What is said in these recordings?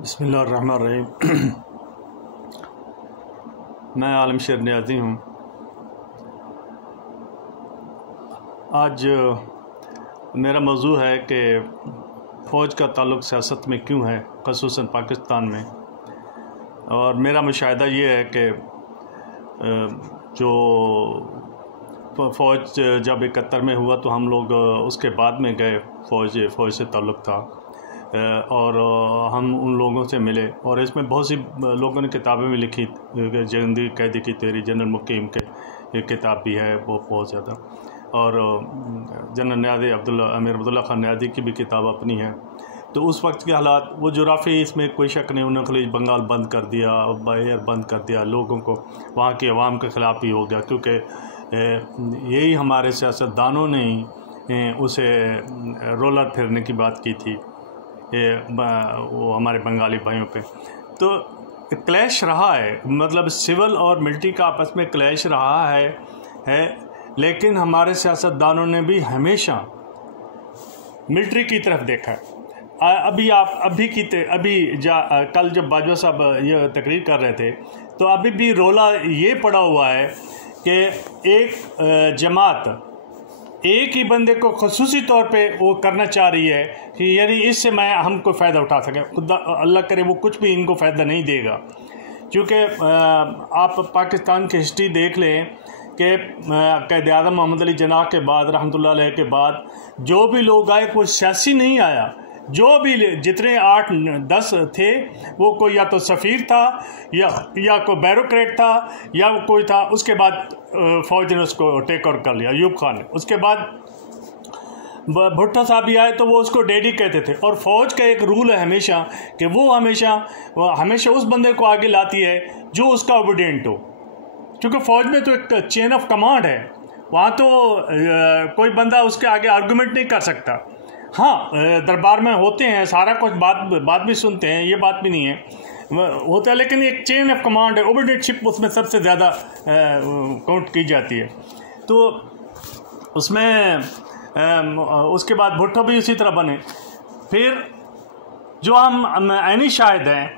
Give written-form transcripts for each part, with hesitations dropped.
बिस्मिल्लाहिर्रहमानिर्रहीम। मैं आलम शेर नियाज़ी हूँ। आज मेरा मौजू है कि फ़ौज का ताल्लुक़ सियासत में क्यों है, ख़ुसूसन पाकिस्तान में। और मेरा मुशाहिदा ये है कि जो फ़ौज जब 71 में हुआ तो हम लोग उसके बाद में गए, फ़ौज से ताल्लुक़ था और हम उन लोगों से मिले। और इसमें बहुत सी लोगों ने किताबें भी लिखी, जिंदगी कैदी की तेरी, जनरल मुकीम के एक किताब भी है वो बहुत ज़्यादा, और जनरल न्याज़ी अमीर अब्दुल्ला खान न्याज़ी की भी किताब अपनी है। तो उस वक्त के हालात, वो जुराफ़ी, इसमें कोई शक नहीं, उन्होंने खलीज बंगाल बंद कर दिया, एयर बंद कर दिया, लोगों को वहाँ की आवाम के ख़िलाफ़ भी हो गया, क्योंकि यही हमारे सियासतदानों ने ही उसे रोलर फेरने की बात की थी, वो हमारे बंगाली भाइयों पे। तो क्लैश रहा है, मतलब सिविल और मिलिट्री का आपस में क्लैश रहा है, लेकिन हमारे सियासतदानों ने भी हमेशा मिलिट्री की तरफ देखा है। कल जब बाजवा साहब ये तकरीर कर रहे थे तो अभी भी रोला ये पड़ा हुआ है कि एक जमात एक ही बंदे को ख़ुसूसी तौर पे वो करना चाह रही है कि यानी इससे हम कोई फ़ायदा उठा सकें। खुदा अल्लाह करे वो कुछ भी इनको फ़ायदा नहीं देगा, क्योंकि आप पाकिस्तान की हिस्ट्री देख लें कि क़ायद-ए-आज़म मोहम्मद अली जिन्नाह के बाद, रहमतुल्लाह अलैह के बाद जो भी लोग आए, कोई सियासी नहीं आया। जो भी जितने 8-10 थे, वो कोई या तो सफ़ीर था या कोई बैरोक्रेट था या कोई था। उसके बाद फ़ौज ने उसको टेक ओवर कर लिया, अयूब खान ने। उसके बाद भुट्टो साहब भी आए तो वो उसको डैडी कहते थे। और फ़ौज का एक रूल है हमेशा कि वो हमेशा उस बंदे को आगे लाती है जो उसका ओबीडिएंट हो, क्योंकि फ़ौज में तो एक चेन ऑफ कमांड है, वहाँ तो कोई बंदा उसके आगे आर्गूमेंट नहीं कर सकता। हाँ, दरबार में होते हैं, सारा कुछ बात भी सुनते हैं, ये बात भी नहीं है, होता है, लेकिन एक चेन ऑफ कमांड है, ओबीडिएंटशिप उसमें सबसे ज़्यादा काउंट की जाती है। तो उसमें उसके बाद भुट्टो भी इसी तरह बने। फिर जो हम ऐनी शाहिद हैं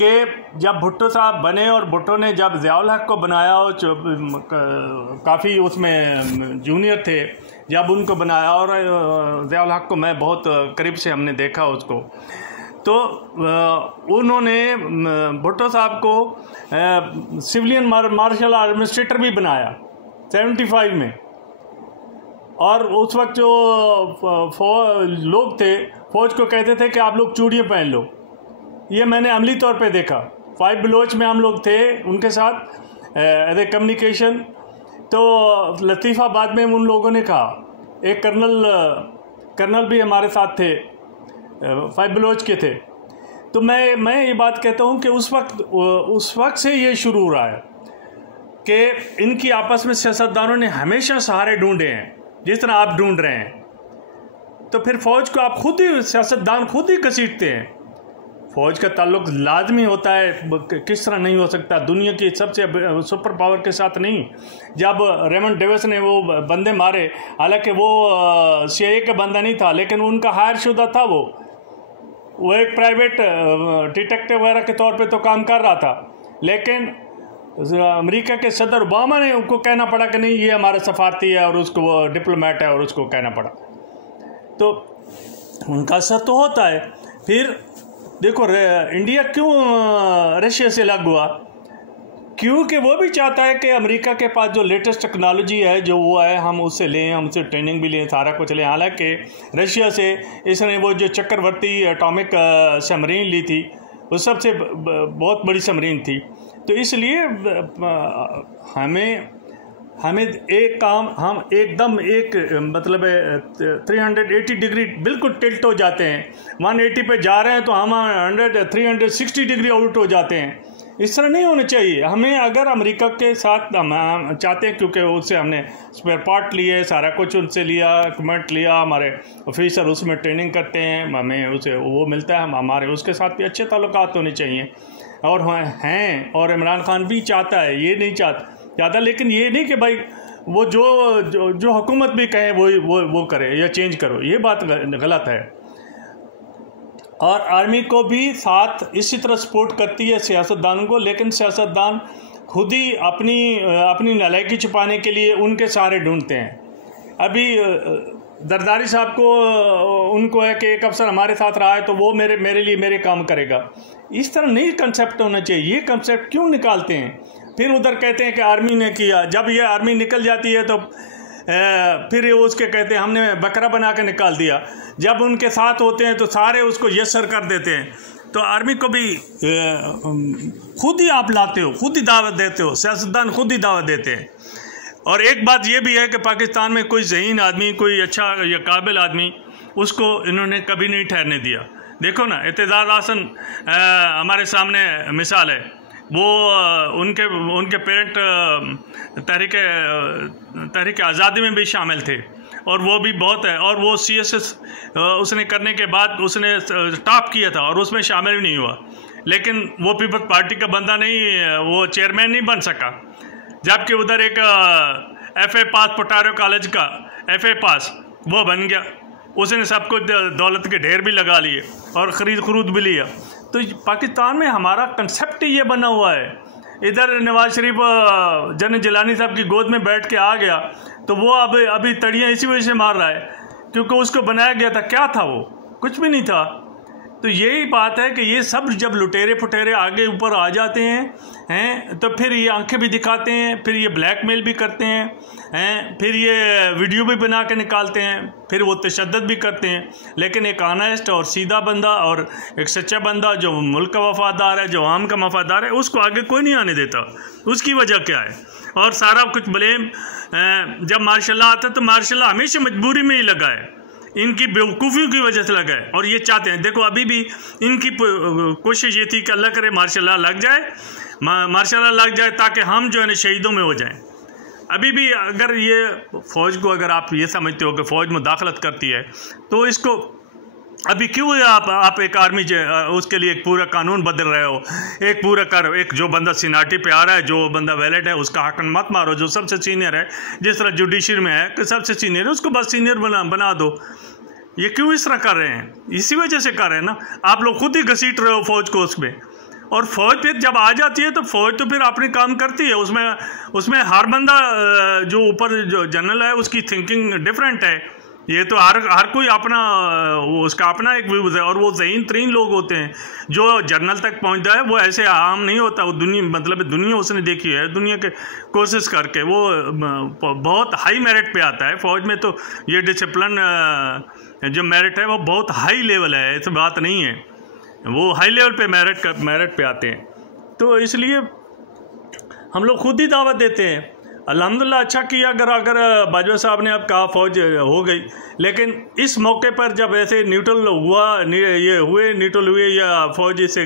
कि जब भुट्टो साहब बने और भुट्टो ने जब ज़ियाउल हक को बनाया, और काफ़ी उसमें जूनियर थे जब उनको बनाया, और ज़ियाउल हक को मैं बहुत करीब से हमने देखा उसको, तो उन्होंने भुट्टो साहब को सिविलियन मार्शल एडमिनिस्ट्रेटर भी बनाया 75 में। और उस वक्त जो लोग थे फ़ौज को कहते थे कि आप लोग चूड़ियाँ पहन लो, ये मैंने अमली तौर पे देखा। 5 बलोच में हम लोग थे उनके साथ एज ए कम्युनिकेशन। तो लतीफ़ाबाद में उन लोगों ने कहा, एक कर्नल भी हमारे साथ थे, 5 बलोच के थे। तो मैं ये बात कहता हूँ कि उस वक्त से ये शुरू हो रहा है कि इनकी आपस में सियासतदानों ने हमेशा सहारे ढूंढे हैं, जिस तरह आप ढूंढ रहे हैं। तो फिर फ़ौज को आप सियासतदान खुद ही घसीटते हैं। फ़ौज का ताल्लुक़ लाजमी होता है, किस तरह नहीं हो सकता, दुनिया की सबसे सुपर पावर के साथ नहीं। जब रेमंड डेविस ने वो बंदे मारे, हालांकि वो CIA का बंदा नहीं था, लेकिन उनका हायर शुदा था, वो एक प्राइवेट डिटेक्टिव वगैरह के तौर पे तो काम कर रहा था, लेकिन अमेरिका के सदर ओबामा ने उनको कहना पड़ा कि नहीं, ये हमारा सफारती है और उसको वो डिप्लोमेट है, और उसको कहना पड़ा। तो उनका असर तो होता है। फिर देखो इंडिया क्यों रशिया से अलग हुआ, क्योंकि वो भी चाहता है कि अमेरिका के पास जो लेटेस्ट टेक्नोलॉजी है, जो वो है, हम उससे लें, हम उससे ट्रेनिंग भी लें, सारा कुछ लें। हालांकि रशिया से इसने वो जो चक्रवर्ती एटॉमिक सबमरीन ली थी, वो सबसे बहुत बड़ी सबमरीन थी। तो इसलिए हमें एक काम, हम एकदम मतलब 380 डिग्री बिल्कुल टिल्ट हो जाते हैं। 180 पे जा रहे हैं तो हम 360 डिग्री आउट हो जाते हैं। इस तरह नहीं होना चाहिए। हमें अगर अमेरिका के साथ हम चाहते हैं, क्योंकि उससे हमने स्पेयर पार्ट लिए, सारा कुछ उनसे लिया, इक्विपमेंट लिया, हमारे ऑफिसर उसमें ट्रेनिंग करते हैं, हमें उसे वो मिलता है, हमारे उसके साथ भी अच्छे ताल्लुकात होने चाहिए। और हैं, और इमरान खान भी चाहता है, ये नहीं चाहता, लेकिन ये नहीं कि भाई वो जो हुकूमत भी कहे वो करे या चेंज करो, ये बात गलत है। और आर्मी को भी साथ इसी तरह सपोर्ट करती है सियासतदानों को, लेकिन सियासतदान खुद ही अपनी नालायकी छुपाने के लिए उनके सहारे ढूंढते हैं। अभी जरदारी साहब को उनको है कि एक अफसर हमारे साथ रहा है तो वो मेरे लिए मेरे काम करेगा। इस तरह नहीं कंसेप्ट होना चाहिए। ये कंसेप्ट क्यों निकालते हैं? फिर उधर कहते हैं कि आर्मी ने किया। जब ये आर्मी निकल जाती है तो फिर उसके कहते हैं हमने बकरा बना के निकाल दिया। जब उनके साथ होते हैं तो सारे उसको यस सर कर देते हैं। तो आर्मी को भी खुद ही आप लाते हो, खुद ही दावत देते हो, सियासतदान खुद ही दावत देते हैं। और एक बात ये भी है कि पाकिस्तान में कोई ज़हीन आदमी, कोई अच्छा या काबिल आदमी, उसको इन्होंने कभी नहीं ठहरने दिया। देखो ना, एतजाज़ हसन हमारे सामने मिसाल है। वो उनके पेरेंट तहरीक आज़ादी में भी शामिल थे और वो भी बहुत है। और वो CSS उसने करने के बाद उसने टॉप किया था और उसमें शामिल भी नहीं हुआ, लेकिन वो पीपल्स पार्टी का बंदा नहीं, वो चेयरमैन नहीं बन सका। जबकि उधर एक FA पास पोटारो कॉलेज का FA पास वो बन गया। उसने सबको दौलत के ढेर भी लगा लिए और ख़रीद फरोख्त भी लिया। तो पाकिस्तान में हमारा कंसेप्ट ही ये बना हुआ है। इधर नवाज शरीफ जनरल जिलानी साहब की गोद में बैठ के आ गया तो वो अभी तड़ियाँ इसी वजह से मार रहा है क्योंकि उसको बनाया गया था। क्या था वो? कुछ भी नहीं था। तो यही बात है कि ये सब जब लुटेरे फुटेरे आगे ऊपर आ जाते हैं तो फिर ये आंखें भी दिखाते हैं, फिर ये ब्लैकमेल भी करते हैं, फिर ये वीडियो भी बना के निकालते हैं, फिर वो तशद्दुद भी करते हैं। लेकिन एक ऑनेस्ट और सीधा बंदा और एक सच्चा बंदा जो मुल्क का वफादार है, जो आम का वफादार है, उसको आगे कोई नहीं आने देता। उसकी वजह क्या है? और सारा कुछ ब्लेम जब मार्शल लॉ आता है तो मार्शल लॉ हमेशा मजबूरी में ही लगा है, इनकी बेवकूफ़ियों की वजह से लगा है। और ये चाहते हैं, देखो अभी भी इनकी कोशिश ये थी कि अल्लाह करे मार्शल लॉ लग जाए, मार्शल लॉ लग जाए ताकि हम जो है ना शहीदों में हो जाएं। अभी भी अगर ये फ़ौज को, अगर आप ये समझते हो कि फ़ौज मुदाखलत करती है तो इसको अभी क्यों आप एक आर्मी उसके लिए एक पूरा कानून बदल रहे हो? एक जो बंदा सीनियरिटी पे आ रहा है, जो बंदा वैलिड है, उसका हक मत मारो। जो सबसे सीनियर है, जिस तरह जुडिशरी में है कि सबसे सीनियर है, उसको बस सीनियर बना दो। ये क्यों इस तरह कर रहे हैं? इसी वजह से कर रहे हैं ना। आप लोग खुद ही घसीट रहे हो फ़ौज को उसमें। और फ़ौज फिर जब आ जाती है तो फ़ौज तो फिर अपनी काम करती है। उसमें हर बंदा जो ऊपर जो जनरल है उसकी थिंकिंग डिफरेंट है। ये तो हर कोई अपना, उसका अपना एक व्यूज़ है। और वो ज़हीन तरीन लोग होते हैं जो जर्नल तक पहुंचता है, वो ऐसे आम नहीं होता। वो दुनिया उसने देखी है, दुनिया के कोशिश करके वो बहुत हाई मेरिट पे आता है। फ़ौज में तो ये डिसिप्लिन जो मेरिट है वो बहुत हाई लेवल है, ऐसी बात नहीं है। वो हाई लेवल पे मेरिट पे आते हैं। तो इसलिए हम लोग खुद ही दावत देते हैं। अल्हम्दुलिल्लाह अच्छा किया अगर बाजवा साहब ने अब कहा फ़ौज हो गई। लेकिन इस मौके पर जब ऐसे न्यूट्रल हुए या फ़ौज से